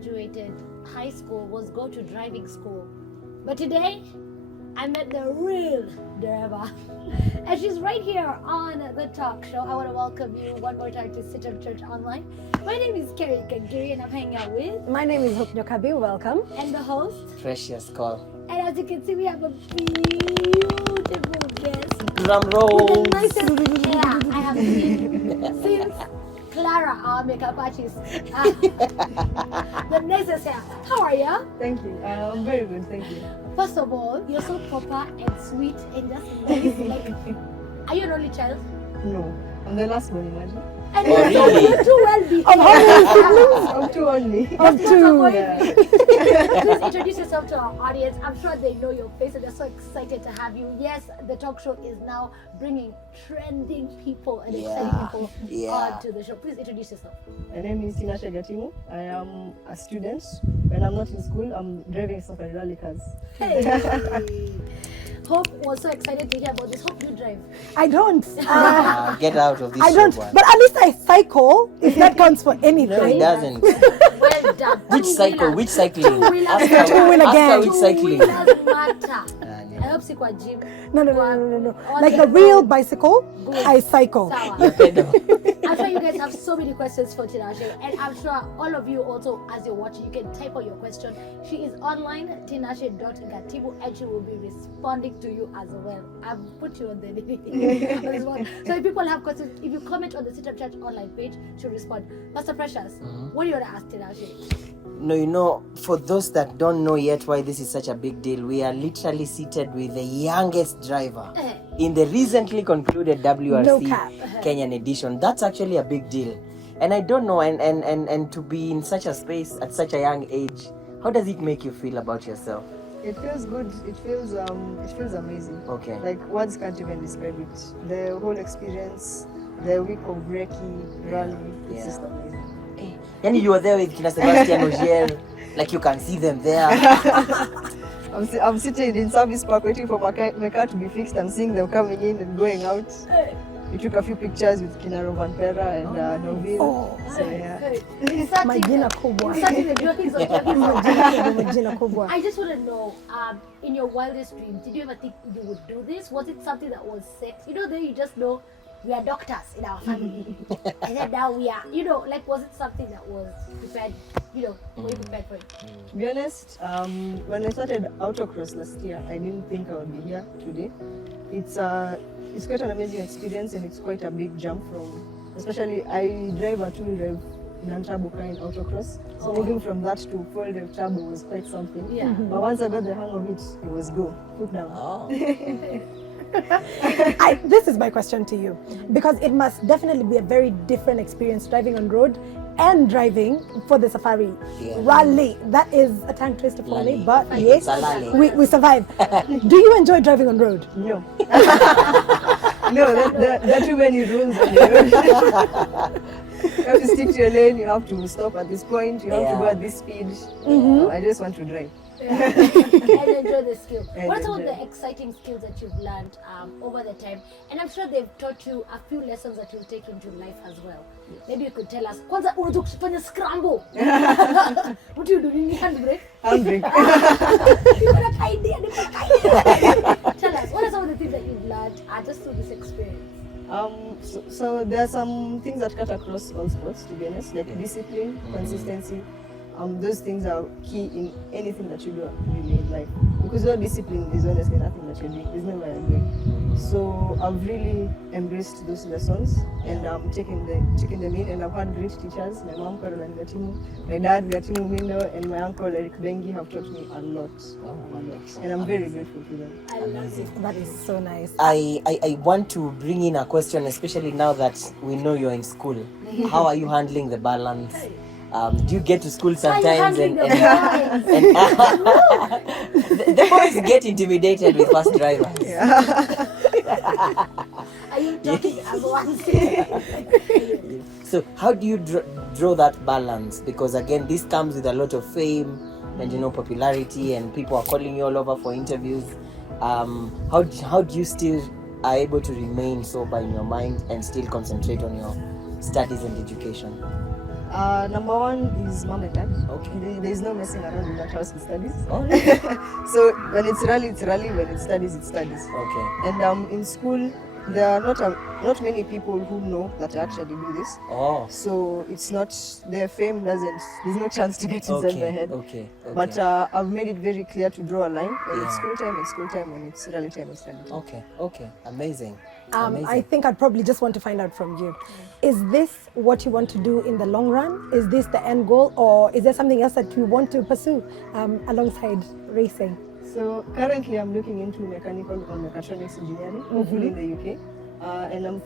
graduated high school was go to driving school. But today, I met the real driver. And she's right here on the talk show. I want to welcome you one more time to CITAM Church Online. My name is Kerry Kagiri and I'm hanging out with... My name is Hope Nyokabi, welcome. And the host... Precious Call. And as you can see, we have a beautiful guest. Drum roll. With the nicest hair I have seen since Clara, our makeup artist. The nicest hair. How are you? Thank you. I'm very good, thank you. First of all, you're so proper and sweet and just nice. Like, are you an only child? No, I'm the last one, imagine. And Oh, really? you're too well behaved. Of how many siblings? Of two only. Of two. Yeah. Please introduce yourself to our audience. I'm sure they know your face and they're so excited to have you. Yes, the talk show is now bringing trending people and exciting people onto the show. Please introduce yourself. My name is Tinashe Gatimu. I am a student. When I'm not in school, I'm driving safari rally cars. Hey. Hope was so excited to hear about this. Hope you drive. I don't. Get out of this I don't. show, boy. But at least I cycle, if that counts for anything. No, it doesn't. Well done. Which cycle? Two-wheeler. Which cycling? Two-wheelers. Two-wheeler Ask her gang. which cycling. Two-wheelers matter. Yeah. I hope si kwa gym. No. On Like the a real road. bicycle, Good. I cycle. Sawa. Your pedal. I'm sure you guys have so many questions for Tinashe, and I'm sure all of you also, as you're watching, you can type out your question. She is online, tinashe.gatimu, and she will be responding to you as well. I've put you on the spot. So if people have questions, if you comment on the CITAM Church Online page, she'll respond. Pastor Precious, what do you want to ask Tinashe? No, you know, for those that don't know yet why this is such a big deal, we are literally seated with the youngest driver in the recently concluded No WRC cap. Kenyan edition. That's actually a big deal. And I don't know, and to be in such a space at such a young age, how does it make you feel about yourself? It feels good. It feels amazing. Okay. Like words can't even describe it. The whole experience, the week of Reiki, rally, it's just amazing. Yani you were there with Kina Sebastian Ogier, like you can see them there. I'm sitting in service park waiting for my car to be fixed. I'm seeing them coming in and going out. We took a few pictures with Kina Rovanpera and Novin. Oh. So yeah. Majina kubwa. Majina kubwa. I just want to know, in your wildest dreams, did you ever think you would do this? Was it something that was set? You know, then you just know we are doctors in our family. And then now we are, you know, like, was it something that was prepared, you know, were you prepared for it? To be honest, when I started autocross last year, I didn't think I would be here today. It's quite an amazing experience and it's quite a big jump from, especially I drive a two-wheel drive non-turbo car in autocross. So moving from that to four-wheel turbo was quite something. Yeah. But once I got the hang of it, it was go. Put down. Oh. This is my question to you, because it must definitely be a very different experience driving on road and driving for the safari rally. That is a tongue twister for me, but yes, we survive. Do you enjoy driving on road? No. No, there are too many rules on the road. You have to stick to your lane, you have to stop at this point, you have to go at this speed. I just want to drive. And enjoy the skill. And What are some of enjoy. the exciting skills that you've learned over the time? And I'm sure they've taught you a few lessons that you'll take into life as well. Maybe you could tell us. Kwanza unajua kufanya scramble. What do you do? Nini handbrake? Handbrake. Niko na idea. Tell us, what are some of the things that you've learned just through this experience? So there are some things that cut across all sports, to be honest, like discipline, consistency. Those things are key in anything that you do really in life. Because without discipline, there's honestly nothing that you're doing. There's no way you're doing. So I've really embraced those lessons and I'm taking them in. And I've had great teachers. My mom, Heroine Gatimu, my dad, Gatimu Mindo, and my uncle, Eric Bengi, have taught me a lot. And I'm very grateful to them. I love it. That is so nice. I want to bring in a question, especially now that we know you're in school. How are you handling the balance? Do you get to school sometimes and the boys get intimidated with fast drivers? Are you talking as one? So how do you draw that balance? Because again, this comes with a lot of fame and popularity, and people are calling you all over for interviews. How do you still are able to remain sober in your mind and still concentrate on your studies and education? Number one is mom and dad. Okay. There's no messing around in that house with studies. Oh, So when it's rally, it's rally. When it's studies, it's studies. okay. And in school, there are not many people who know that I actually do this. Oh. So it's not, their fame doesn't, there's no chance to get inside my head. Okay. But I've made it very clear to draw a line. When it's Yeah. school time, when it's rally time, it's rally time. Okay. Amazing. I think I'd probably just want to find out from you. Is this what you want to do in the long run? Is this the end goal? Or is there something else that you want to pursue alongside racing? So currently I'm looking into mechanical or mechatronics engineering, hopefully in the UK. And I'm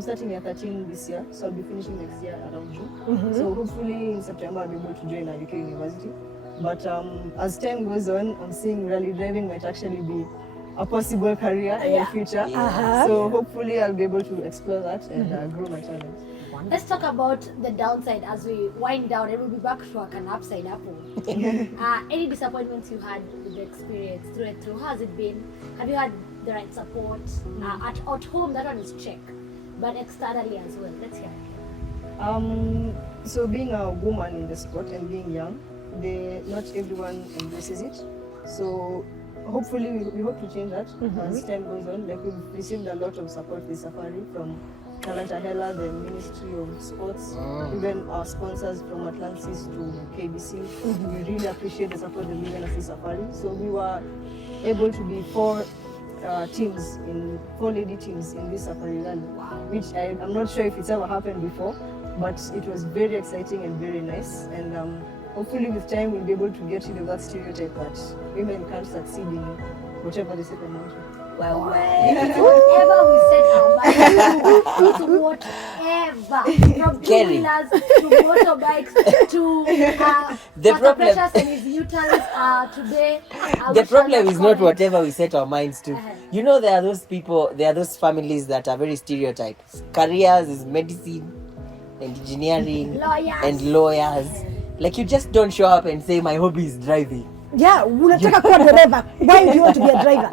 starting at 13 this year, so I'll be finishing next year around June. So hopefully in September I'll be able to join a UK university. But as time goes on, I'm seeing rally driving might actually be a possible career in the future. Yeah. So hopefully I'll be able to explore that and grow my talent. Let's talk about the downside as we wind down, and we'll be back to an upside apple. Any disappointments you had with the experience through and through? How has it been? Have you had the right support? At home, that one is check, but externally as well. Let's hear. So being a woman in the sport and being young, not everyone embraces it. So hopefully we hope to change that as time goes on. Like we've received a lot of support this safari from Talanta Hela, the Ministry of Sports, even our sponsors from Atlantis to KBC. We really appreciate the support they've given us this safari. So we were able to be four lady teams in this safari rally, which I'm not sure if it's ever happened before, but it was very exciting and very nice. And hopefully with time we'll be able to get rid of that stereotype that women can't succeed in whatever they set their mind to. Well, whatever we set our mind to, whatever, from two-wheelers to motorbikes to The problem- Precious and his U-turns today. The problem is not whatever we set our minds to. You know, there are those people, there are those families that are very stereotyped. Careers is medicine and engineering and lawyers. Like, you just don't show up and say, my hobby is driving. Yeah, unataka kuwa dereva. Why do you want to be a driver?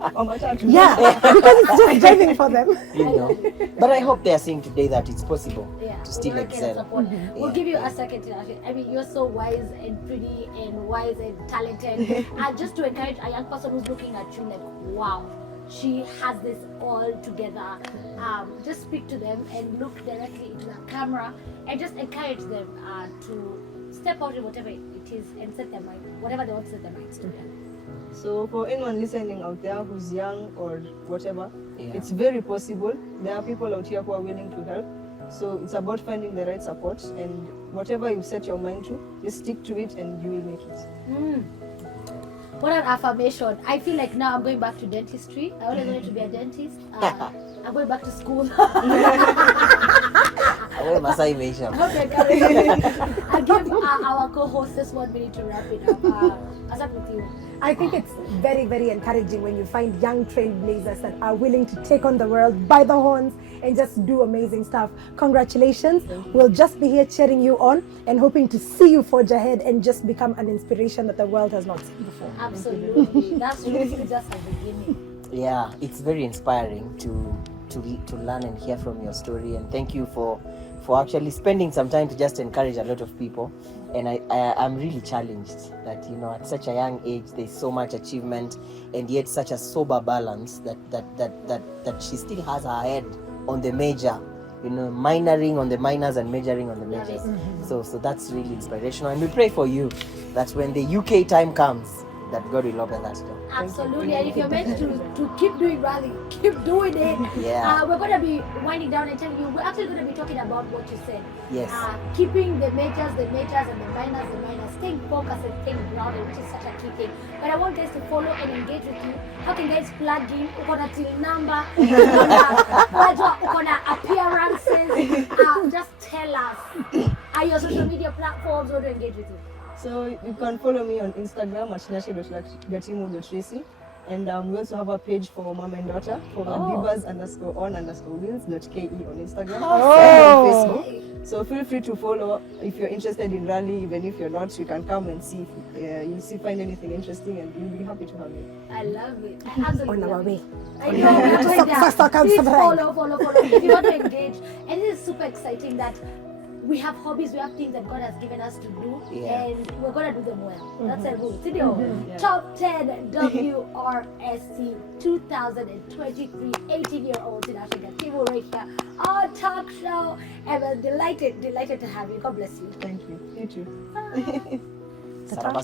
Yeah, because it's just driving for them. You know. But I hope they are seeing today that it's possible to still work and excel. support. We'll give you a second, Tinashe. I mean, you're so wise and pretty and wise and talented. And just to encourage a young person who's looking at you like, wow, she has this all together. Just speak to them and look directly into the camera and just encourage them to step out in whatever it is and set their mind, whatever they want to set their minds to. So for anyone listening out there who's young or whatever, Yeah. it's very possible. There are people out here who are willing to help. So it's about finding the right support, and whatever you set your mind to, just stick to it and you will make it. What an affirmation. I feel like now I'm going back to dentistry. I always wanted to be a dentist. I'm going back to school. Wewe Masai imeisha. I'll give our co-host just 1 minute to wrap it up. What's up with you? I think it's very, very encouraging when you find young trailblazers that are willing to take on the world by the horns and just do amazing stuff. Congratulations. We'll just be here cheering you on and hoping to see you forge ahead and just become an inspiration that the world has not seen before. Absolutely. That's really just a beginning. Yeah, it's very inspiring to learn and hear from your story, and thank you for actually spending some time to just encourage a lot of people. And I'm really challenged that, you know, at such a young age there's so much achievement and yet such a sober balance that she still has her head on the major, you know, minoring on the minors and majoring on the majors. So that's really inspirational, and we pray for you that when the UK time comes, that God will open that door. Absolutely, and if you're meant to keep doing rally, keep doing it. Yeah. We're going to be winding down and telling you, we're actually going to be talking about what you said. Yes. Keeping the majors, and the minors, staying focused and staying grounded, which is such a key thing. But I want guys to follow and engage with you. How can guys plug in? Uko na till number, uko na appearances. Just tell us. Are your social media platforms or to engage with you? So you can follow me on Instagram at tinashe.gatimu.tracy. And we also have a page for mom and daughter for Bibas_on_wheels.ke on Instagram and on Facebook. So feel free to follow if you're interested in rally. Even if you're not, you can come and see if you find anything interesting, and we'll be happy to have you. I love it. I absolutely On our love way. it. I know, we're going there. Please follow. If you want to engage. And it is super exciting that we have hobbies, we have things that God has given us to do, and we're gonna do them well. That's a rule. Top 10 WRSC 2023 18-year-old Tinashe Gatimu right here, our talk show, and we're delighted to have you. God bless you. Thank you. You too. Subscribe.